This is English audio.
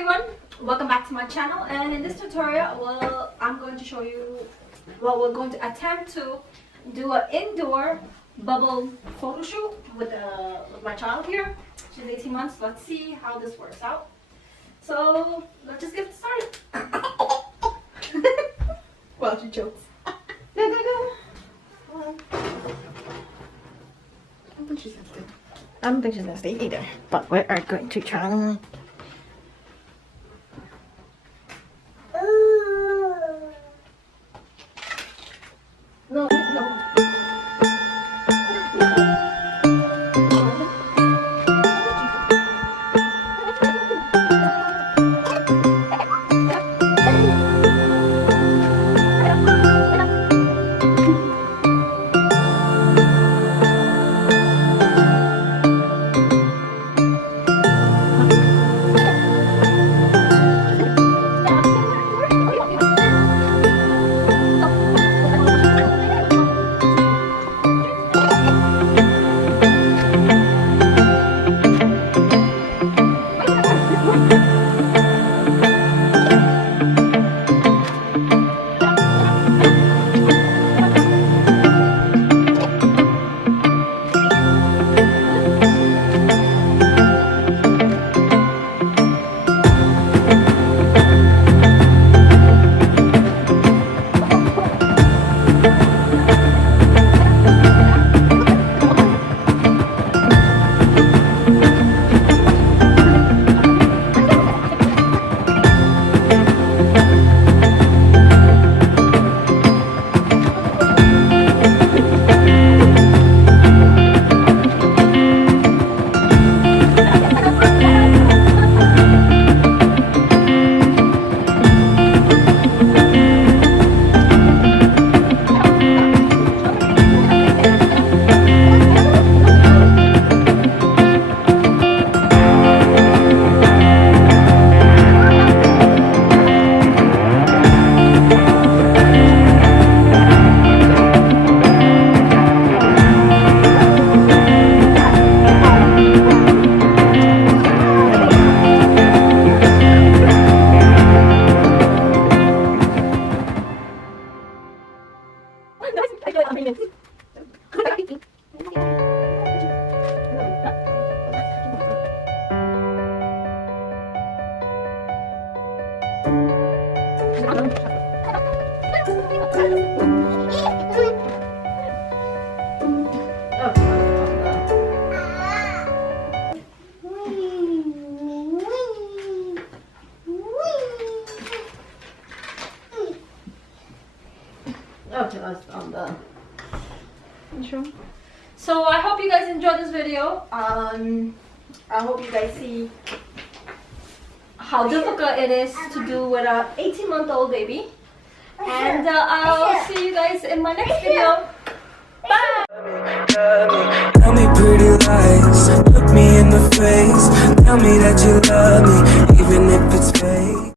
everyone, welcome back to my channel, and in this tutorial, I'm going to show you, we're going to attempt to do an indoor bubble photo shoot with my child here. She's 18 months. Let's see how this works out. So let's just get started. Well, she chokes. Go. I don't think she's nasty. I don't think she's nasty either. But we are going to try. No. Okay, that's on the intro. So I hope you guys enjoyed this video. I hope you guys see how difficult it is to do with a 18-month-old baby. And I'll see you guys in my next video. Bye! Tell me pretty lies, look me in the face. Tell me that you love me, even if it's fake.